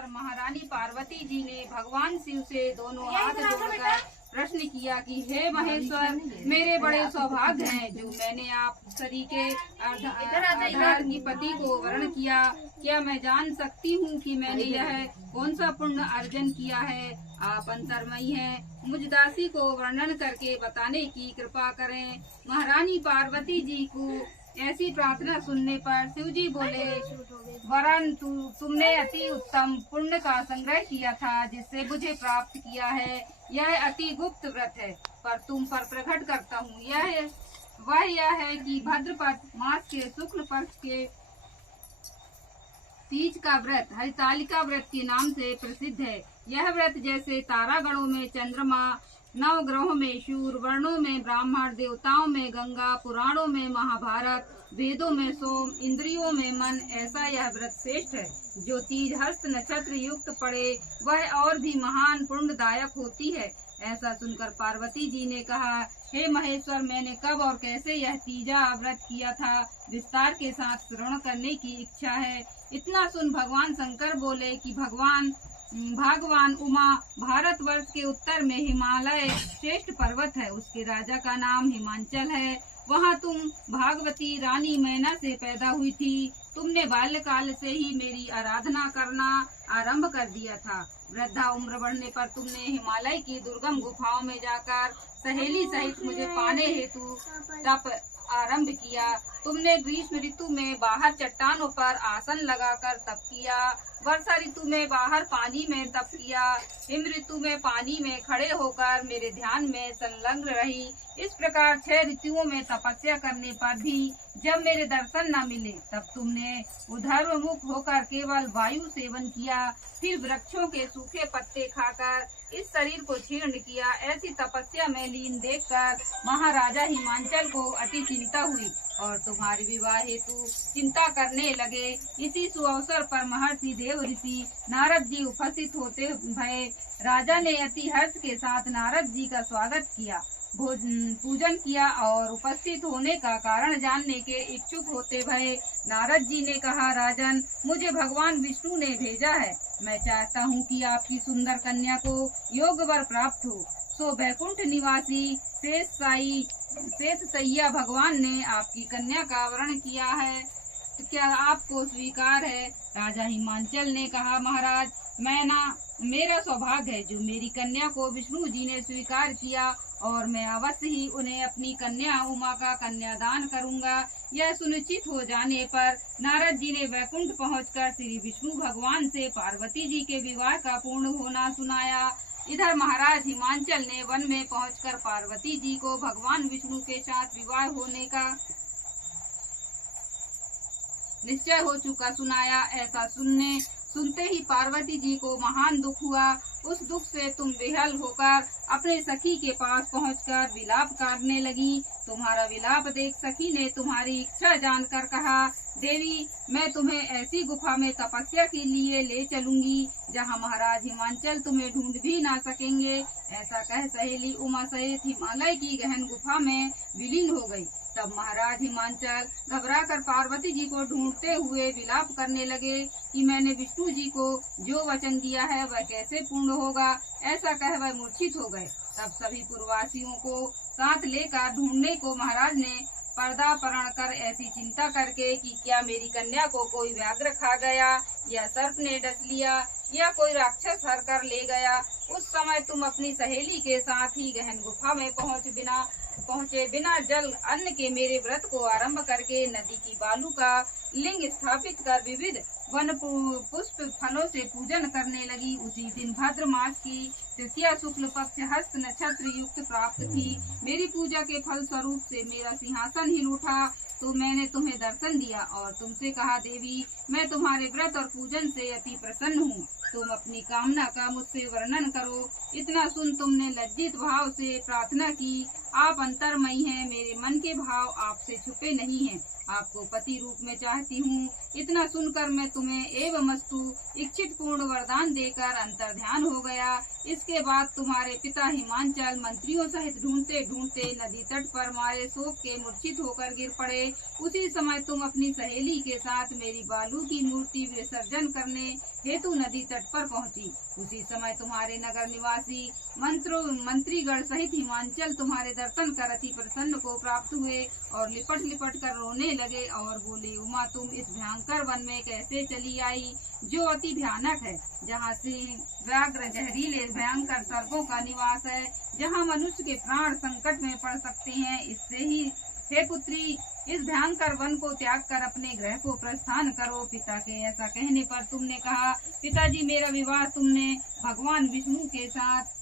पर महारानी पार्वती जी ने भगवान शिव से दोनों हाथ जोड़कर प्रश्न किया कि हे महेश्वर, मेरे बड़े सौभाग्य हैं जो मैंने आप सरीके अर्धांगिनी पति को वर्ण किया। क्या मैं जान सकती हूँ कि मैंने यह कौन सा पुण्य अर्जन किया है? आप अंतर्मयी हैं, मुझ दासी को वर्णन करके बताने की कृपा करें। महारानी पार्वती जी को ऐसी प्रार्थना सुनने पर शिवजी बोले, वरन तुमने अति उत्तम पुण्य का संग्रह किया था जिससे मुझे प्राप्त किया है। यह अति गुप्त व्रत है, पर तुम पर प्रकट करता हूँ। यह है कि भाद्रपद मास के शुक्ल पक्ष के तीज का व्रत हरितालिका व्रत के नाम से प्रसिद्ध है। यह व्रत जैसे तारागणों में चंद्रमा, नवग्रहों में सूर्य, वर्णों में ब्राह्मण, देवताओं में गंगा, पुराणों में महाभारत, वेदों में सोम, इंद्रियों में मन, ऐसा यह व्रत श्रेष्ठ है। जो तीज हस्त नक्षत्र युक्त पड़े वह और भी महान पुण्यदायक होती है। ऐसा सुनकर पार्वती जी ने कहा, हे महेश्वर, मैंने कब और कैसे यह तीजा व्रत किया था, विस्तार के साथ श्रवण करने की इच्छा है। इतना सुन भगवान शंकर बोले कि भगवान उमा भारतवर्ष के उत्तर में हिमालय श्रेष्ठ पर्वत है, उसके राजा का नाम हिमांचल है। वहाँ तुम भागवती रानी मैना से पैदा हुई थी। तुमने बाल्यकाल से ही मेरी आराधना करना आरंभ कर दिया था। वृद्धा उम्र बढ़ने पर तुमने हिमालय की दुर्गम गुफाओं में जाकर सहेली सहित मुझे पाने हेतु तप आरंभ किया। तुमने ग्रीष्म ऋतु में बाहर चट्टानों पर आसन लगाकर तप किया। वर्षा ऋतु में बाहर पानी में तप किया। हिम ऋतु में पानी में खड़े होकर मेरे ध्यान में संलग्न रही। इस प्रकार 6 ऋतुओं में तपस्या करने पर भी जब मेरे दर्शन न मिले तब तुमने उधर्वमुख होकर केवल वायु सेवन किया। फिर वृक्षों के सूखे पत्ते खाकर इस शरीर को छीर्ण किया। ऐसी तपस्या में लीन देखकर महाराजा हिमांचल को अति चिंता हुई और तुम्हारे विवाह हेतु चिंता करने लगे। इसी सुअवसर पर महर्षि देव ऋषि नारद जी उपस्थित होते भय राजा ने अति हर्ष के साथ नारद जी का स्वागत किया, पूजन किया और उपस्थित होने का कारण जानने के इच्छुक होते भय नारद जी ने कहा, राजन, मुझे भगवान विष्णु ने भेजा है। मैं चाहता हूँ कि आपकी सुंदर कन्या को योग वर प्राप्त हो। सो बैकुंठ निवासी शेष सैया भगवान ने आपकी कन्या का वर्ण किया है, तो क्या आपको स्वीकार है? राजा हिमांचल ने कहा, महाराज, मेरा सौभाग्य है जो मेरी कन्या को विष्णु जी ने स्वीकार किया और मैं अवश्य ही उन्हें अपनी कन्या उमा का कन्यादान करूंगा। यह सुनिश्चित हो जाने पर नारद जी ने वैकुंठ पहुंचकर श्री विष्णु भगवान से पार्वती जी के विवाह का पूर्ण होना सुनाया। इधर महाराज हिमांचल ने वन में पहुंचकर पार्वती जी को भगवान विष्णु के साथ विवाह होने का निश्चय हो चुका सुनाया। ऐसा सुनते ही पार्वती जी को महान दुख हुआ। उस दुख से तुम बेहाल होकर अपने सखी के पास पहुंचकर विलाप करने लगी। तुम्हारा विलाप देख सखी ने तुम्हारी इच्छा जानकर कहा, देवी, मैं तुम्हें ऐसी गुफा में तपस्या के लिए ले चलूंगी जहां महाराज हिमांचल तुम्हें ढूंढ भी ना सकेंगे। ऐसा कह सहेली उमा सहित हिमालय की गहन गुफा में विलीन हो गई। तब महाराज हिमांचल घबराकर पार्वती जी को ढूंढते हुए विलाप करने लगे कि मैंने विष्णु जी को जो वचन दिया है वह कैसे पूर्ण होगा। ऐसा कह वह मूर्छित हो गए। तब सभी पुरवासियों को साथ लेकर ढूंढने को महाराज ने पर्दापरण कर ऐसी चिंता करके कि क्या मेरी कन्या को कोई व्याघ्र खा गया या सर्प ने डस लिया या कोई राक्षस हर कर ले गया। उस समय तुम अपनी सहेली के साथ ही गहन गुफा में पहुँचे बिना जल अन्न के मेरे व्रत को आरंभ करके नदी की बालू का लिंग स्थापित कर विविध वन पुष्प फलों से पूजन करने लगी। उसी दिन भाद्र मास की तृतीया शुक्ल पक्ष हस्त नक्षत्र युक्त प्राप्त थी। मेरी पूजा के फल स्वरूप से मेरा सिंहासन हिल उठा तो मैंने तुम्हें दर्शन दिया और तुमसे कहा, देवी, मैं तुम्हारे व्रत और पूजन से अति प्रसन्न हूँ। तुम अपनी कामना का मुझसे वर्णन करो। इतना सुन तुमने लज्जित भाव से प्रार्थना की। आप अंतर्मयी हैं, मेरे मन के भाव आपसे छुपे नहीं हैं। आपको पति रूप में चाहती हूँ। इतना सुनकर मैं तुम्हें एवमस्तु इच्छित पूर्ण वरदान देकर अंतर्ध्यान हो गया। इसके बाद तुम्हारे पिता हिमांचल मंत्रियों सहित ढूंढते ढूंढते नदी तट पर मारे शोक के मूर्छित होकर गिर पड़े। उसी समय तुम अपनी सहेली के साथ मेरी बालू की मूर्ति विसर्जन करने हेतु नदी तट पर पहुंची। उसी समय तुम्हारे नगर निवासी मंत्रीगण सहित हिमांचल तुम्हारे दर्शन कर अति प्रसन्न को प्राप्त हुए और लिपट लिपट कर रोने लगे और बोले, उमा तुम इस भयंकर वन में कैसे चली आई जो अति भयानक है, जहाँ से व्याघ्र जहरीले भयंकर सर्पों का निवास है, जहाँ मनुष्य के प्राण संकट में पड़ सकते हैं। इससे ही हे पुत्री, इस भयंकर वन को त्याग कर अपने गृह को प्रस्थान करो। पिता के ऐसा कहने पर तुमने कहा, पिताजी मेरा विवाह तुमने भगवान विष्णु के साथ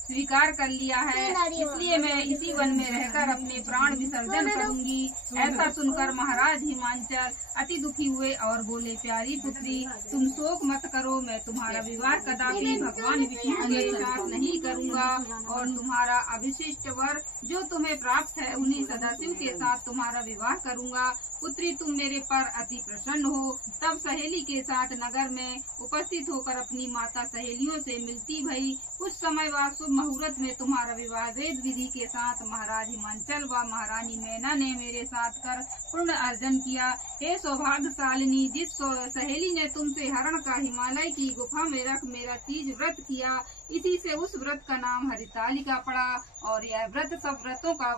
स्वीकार कर लिया है, इसलिए मैं इसी वन में रहकर अपने प्राण विसर्जन करूंगी। ऐसा सुनकर महाराज हिमांचल अति दुखी हुए और बोले, प्यारी पुत्री तुम शोक मत करो, मैं तुम्हारा विवाह कदापि भगवान विष्णु के साथ नहीं करूंगा और तुम्हारा अभिशिष्ट वर जो तुम्हें प्राप्त है उन्हीं सदाशिव के साथ तुम्हारा विवाह करूंगा। पुत्री तुम मेरे पर अति प्रसन्न हो। तब सहेली के साथ नगर में उपस्थित होकर अपनी माता सहेलियों से मिलती भई। कुछ समय बाद शुभ मुहूर्त में तुम्हारा विवाह वेद विधि के साथ महाराज हिमांचल व महारानी मैना ने मेरे साथ कर पूर्ण अर्जन किया। हे सौभाग्यशालिनी, जिस सहेली ने तुमसे हरण का हिमालय की गुफा में रख मेरा तीज व्रत किया, इसी से उस व्रत का नाम हरितालिका पड़ा और यह व्रत सब व्रतों का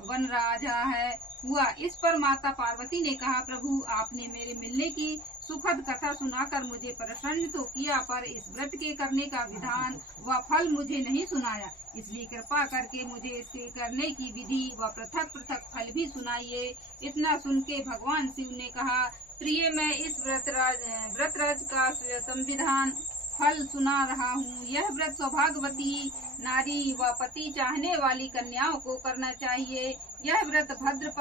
वन राजा है हुआ। इस पर माता पार्वती ने कहा, प्रभु आपने मेरे मिलने की सुखद कथा सुनाकर मुझे प्रसन्न तो किया, पर इस व्रत के करने का विधान व फल मुझे नहीं सुनाया, इसलिए कृपा करके मुझे इसके करने की विधि व पृथक पृथक फल भी सुनाइए। इतना सुन के भगवान शिव ने कहा, प्रिय मैं इस व्रतराज का संविधान फल सुना रहा हूँ। यह व्रत सौभाग्यवती नारी व पति चाहने वाली कन्याओं को करना चाहिए। यह व्रत भद्र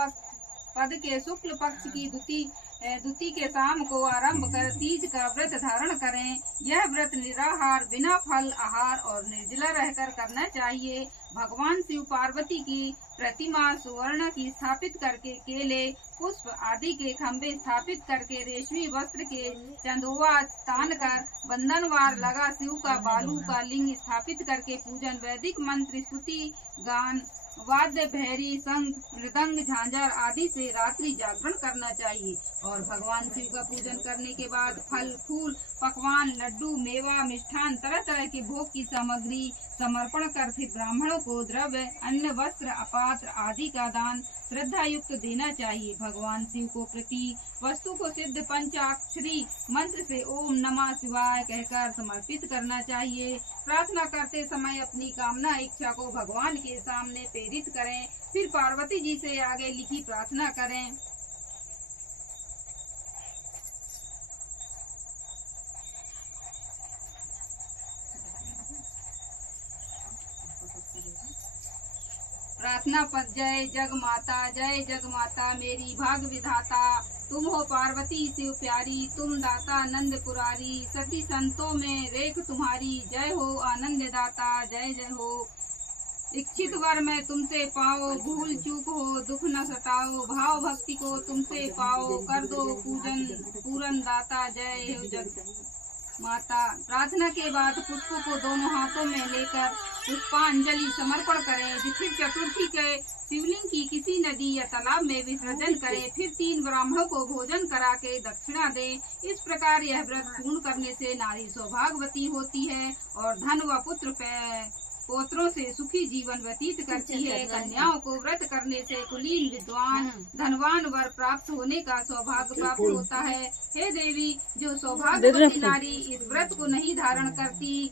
पद के शुक्ल पक्ष की द्वितीय के शाम को आरंभ कर तीज का व्रत धारण करें। यह व्रत निराहार, बिना फल आहार और निर्जला रहकर करना चाहिए। भगवान शिव पार्वती की प्रतिमा सुवर्ण की स्थापित करके केले, पुष्प आदि के खंभे स्थापित करके रेशमी वस्त्र के चंदोवा तान कर बंधनवार लगा शिव का बालू का लिंग स्थापित करके पूजन, वैदिक मंत्र स्तुति गान, वाद्य भैरी संग मृदंग झांझर आदि से रात्रि जागरण करना चाहिए और भगवान शिव का पूजन करने के बाद फल फूल पकवान लड्डू मेवा मिष्ठान तरह तरह के भोग की सामग्री समर्पण कर फिर ब्राह्मणों को द्रव्य अन्न वस्त्र अपात्र आदि का दान श्रद्धा युक्त देना चाहिए। भगवान शिव को प्रति वस्तु को सिद्ध पंचाक्षरी मंत्र से ओम नमः शिवाय कहकर समर्पित करना चाहिए। प्रार्थना करते समय अपनी कामना इच्छा को भगवान के सामने प्रेरित करें, फिर पार्वती जी से आगे लिखी प्रार्थना करें। प्रार्थना पद, जय जग माता मेरी भाग विधाता, तुम हो पार्वती शिव प्यारी, तुम दाता नंद पुरारी, सती संतों में रेख तुम्हारी, जय हो आनंद दाता, जय जय हो। इच्छित वर मैं तुमसे पाओ, भूल चूक हो दुख न सताओ, भाव भक्ति को तुमसे पाओ, कर दो पूजन पूरन दाता, जय हो जग माता। प्रार्थना के बाद पुष्प को दोनों हाथों में लेकर पुष्पांजलि समर्पण करें। फिर चतुर्थी के शिवलिंग की किसी नदी या तालाब में विसर्जन करें। फिर 3 ब्राह्मणों को भोजन करा के दक्षिणा दें। इस प्रकार यह व्रत पूर्ण करने से नारी सौभाग्यवती होती है और धन व पुत्र पोत्रों से सुखी जीवन व्यतीत करती है। कन्याओं को व्रत करने से कुलीन विद्वान धनवान वर प्राप्त होने का सौभाग्य प्राप्त होता है। हे देवी, जो सौभाग्यवती नारी इस व्रत को नहीं धारण करती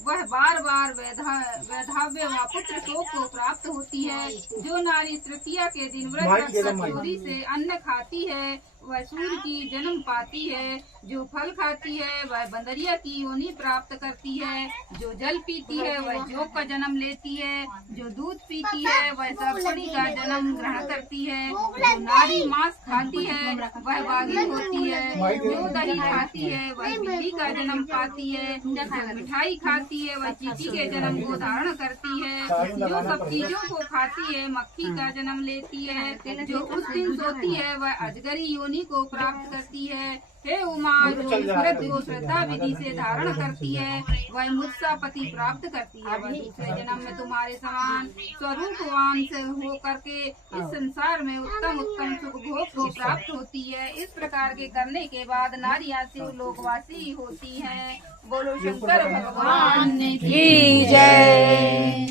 वह बार बार वैधव्य व पुत्र शोक को प्राप्त होती है। जो नारी तृतीया के दिन व्रत चोरी से अन्न खाती है वह सूर्य की जन्म पाती है। जो फल खाती है वह बंदरिया की योनि प्राप्त करती है। जो जल पीती है वह जोग का जन्म लेती है। जो दूध पीती है वह सर्पणी का जन्म ग्रहण करती है। जो नारी मांस खाती है वह बाघिन होती है। जो दही खाती है वह बिल्ली का जन्म पाती है। जो मिठाई खाती है वह चींटी के जन्म को धारण करती है। जो सब चीजों को खाती है मक्खी का जन्म लेती है। जो उस दिन सोती है वह अजगरी योनि उन्हीं को प्राप्त करती है। हे उमा, जो इस व्रत को श्रद्धा विधि से धारण करती है वह मुझसा पति प्राप्त करती है। वह दूसरे जन्म में तुम्हारे समान स्वरूपवान से हो करके इस संसार में उत्तम उत्तम सुख भोग को प्राप्त होती है। इस प्रकार के करने के बाद नारियां शिवलोकवासी होती हैं। बोलो शंकर भगवान की जय।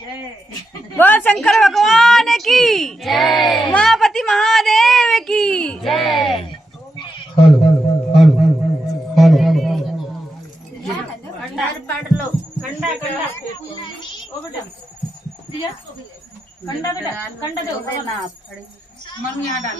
जय। बोल शंकर भगवान की जय। उमापति महादेव की जय। हेलो हेलो हेलो पढ़ लो कंडा कंडा ओ बेटा दिया कंडा बेटा कंडा दो ना मम्मी यहाँ डाल।